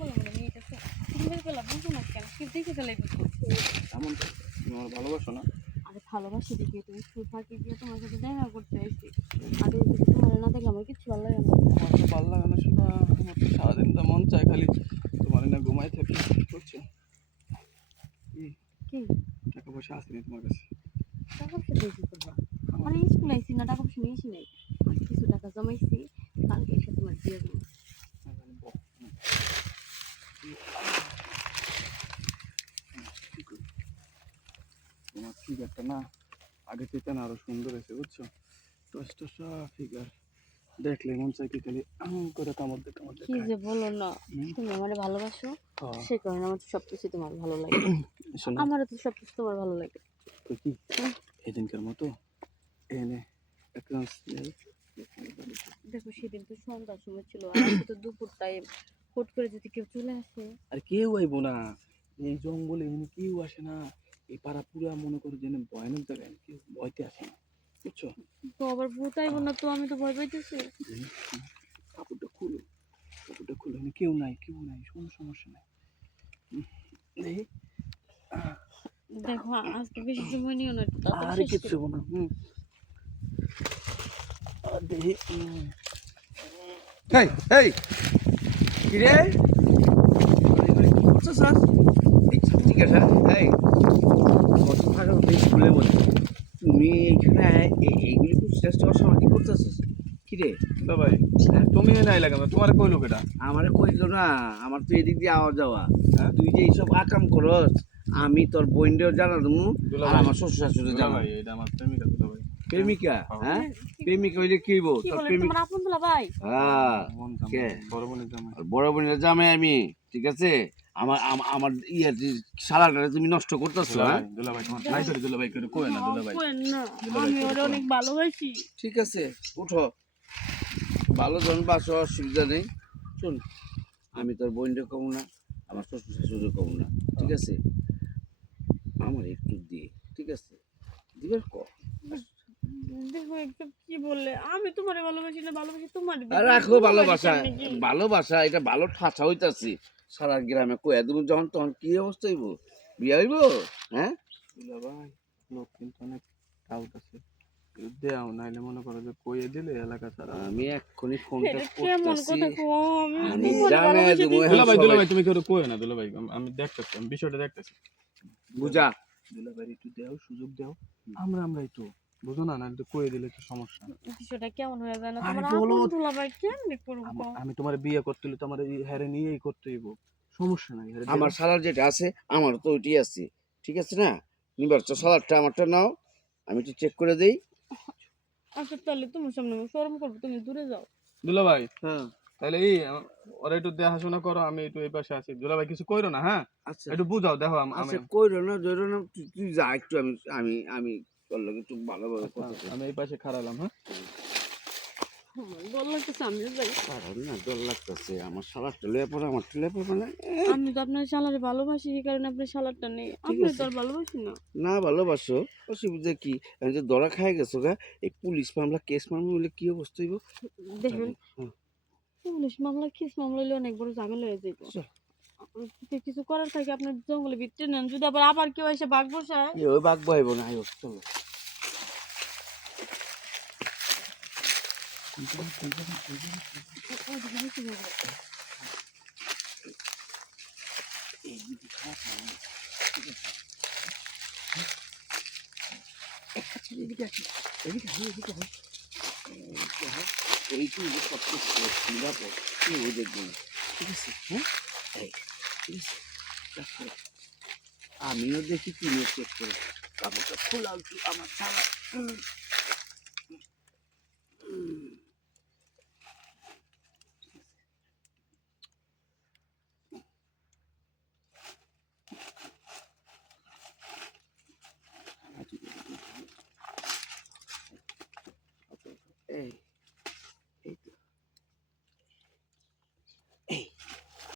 বলো না মেয়েটা তো সিঙ্গেল পেলা বুঝো না কেন কি দেখে ফেলাই বুঝো এমন তো তুমি আমার ভালোবাসো না? আরে ভালোবাসি দেখে তুমি ফাঁকে গিয়ে তোমার সাথে দেখা করতে আসছি আরে তোমার না দেখলে আমার কিছু ভালো লাগে না আমার তো ভালো লাগে না শোনা, আমার তো সারাদিন তো মন চায় খালি তোমার না ঘুমাই থাকি, বুঝছো? কি টাকা পয়সা আসেনি তোমার কাছে? টাকা পয়সা দিয়ে কি করবা মানে স্কুল আইসি না টাকা পয়সা নিয়েছি নাই আর কিছু টাকা জমাইছি কালকে এসে তোমার দিয়ে দেবো তোমার ফিগারটা না আগে থেকে না আরো সুন্দর হয়েছে, বুঝছো? টসটসা ফিগার দেখলে মন চাই কি খালি করে কামড় দিয়ে কামড় কি যে বলো না তুমি আমার ভালোবাসো সে কারণে আমার সবকিছু তোমার ভালো লাগে আমারও তো সবকিছু তোমার ভালো লাগে তো কি এদিনকার মতো এনে একদম দেখো সেদিন তো সন্ধ্যার সময় ছিল আর আজকে তো দুপুর টাইম হুট করে যদি কেউ চলে আসে আর কেউ আইবো না, এই জঙ্গলে এমনি কেউ আসে না, এই পাড়া পুরা মনে করো যেন ভয়ানক জায়গায় কেউ ভয়তে আসে না, বুঝছো? তো আবার ভূত আইব না তো আমি তো ভয় পাইতেছি কাপড়টা খুলো, কাপড়টা খুলো, এখানে কেউ নাই, কেউ নাই, কোনো সমস্যা নাই। দেখি দেখো আজকে বেশি সময় নিও না একটু তাড়াতাড়ি আর শেষ কিচ্ছু করো। না। দেখি এই এই কি রে কি করছিস না? ঠিক আছে, এই কত টাকা স্কুলের মধ্যে তুমি এইখানে এইগুলি চেষ্টা করছো, আমার কি করতেছিস? কি রে ভাই তুমি নাই লাগাম তোমার কই লোক এটা আমার কইলো না, আমার তো এদিক দিয়ে আওয়া যাওয়া, তুই যে এইসব আকাম করস আমি তোর বোনদেরও জানা দেবো আর আমার শ্বশুর শাশুড়ি জানা। ভাই এটা আমার প্রেমিকা দুলা ভাই। প্রেমিকা? হ্যাঁ প্রেমিকা হইলে কি হইব? কি তোর বলে প্রেমিক? তোমার আপন দুলা ভাই হ্যাঁ বোন কে? জামাই বড় বোনের জামাই। আর বড় বোনের জামাই আমি, ঠিক আছে? আমার আমার ইয়ে সালাটা তুমি নষ্ট করতেছো। হ্যাঁ দুলা ভাই তোমার নাই করে দুলা ভাই করে কই না দুলা ভাই। কোয়েন না আমি ওরে অনেক ভালোবাসি ঠিক আছে উঠো, ভালো জন বাসো, অসুবিধা নেই। শোন আমি তোর বোনকে কম না, আমার শ্বশুর শাশুড়ি কম না, ঠিক আছে? আমার একটু দিয়ে, ঠিক আছে? দিবার ক দেখো একটু কি বললে আমি তোমারে ভালোবাসি না ভালোবাসি তোমার রাখো ভালোবাসা, ভালোবাসা এটা ভালো ঠাসা হইতাছি সারা গ্রামে কয়ে তুমি যখন তখন কি অবস্থা হইব? বিয়া হইব? হ্যাঁ দুলা ভাই লোক কিন্তু অনেক টাউট আছে, দেও নাইলে মনে করো যে কইয়ে দিলে এলাকা ছাড়া। আমি এক্ষুনি ফোনটা কেমন করতেছি, কথা কও আমি তোমারে জানে ভালোবাসি তুমি দুলা ভাই তুমি করে কই না দুলা ভাই, আমি দেখতেছি, আমি বিষয়টা দেখতেছি। বুঝা দুলা ভাই একটু দেও, সুযোগ দাও, আমরাই তো বুঝো না, না একটু কইয়ে দিলে তো সমস্যা। বিষয়টা কেমন হয়ে যায় না আরে তোমার বলো। আপন দুলা ভাই কেমনে করব আমি তোমার বিয়ে করতে হলে তোমার এই হ্যারে নিয়েই করতে হইব, সমস্যা নাই। হ্যারে আমার সালার যেটা আছে আমার তো ওইটাই আছে, ঠিক আছে না? নিবার সালাদটা আমারটা নাও, আমি একটু চেক করে দেই। আচ্ছা তাহলে তোমার সামনে আমি শরম করবো তুমি দূরে যাও দুলা ভাই হ্যাঁ তাহলে এই ওরা একটু দেখাশোনা করো, আমি একটু এই পাশে আছি। দুলা ভাই কিছু কইরো না, হ্যাঁ আচ্ছা একটু বুঝাও, দেখো আমি আচ্ছা কইরো না ধরো না, তুই যা একটু, আমি আমি আমি তোর লগে একটু ভালোভাবে আচ্ছা, কথা বলি। আমি এই পাশে খাড়ালাম। হ্যাঁ আমার ডর লাগতেছে আমিও যাই কারণ না ডর লাগতেছে, আমার সালাদটা লয়ে পড়ে, আমার ঠেলে পড়বে না। আমি তো আপনার শালারে ভালোবাসি এই কারণে আপনার শালারটা নেই আপনি তো আর ভালোবাসি না না ভালোবাসো, অসুবিধা কি? আমি যে ধরা খাই গেছো গা, এই পুলিশ মামলা কেস মামলা হইলে কি অবস্থা হইব? দেখবেন হুম। পুলিশ মামলা কেস মামলা হলে অনেক বড় ঝামেলা হয়ে যাইব চল। যদি কিছু করার থাকে আপনার জঙ্গলে ভিতরে নেন যদি আবার কেউ এসে বাঘ বসায় ওই বাঘ বইব না, আয়ো চলো। এদিকে আসো, এদিকে আসো, এদিকে আসো। এইটুকু সব নিরাপদ, কেউ দেখবে না, ঠিক আছে? হ্যাঁ এই ঠিক আছে, চেক করো। আমিও দেখি তুমিও চেক করো, কাপড়টা খোলাও, আমার ছাড়া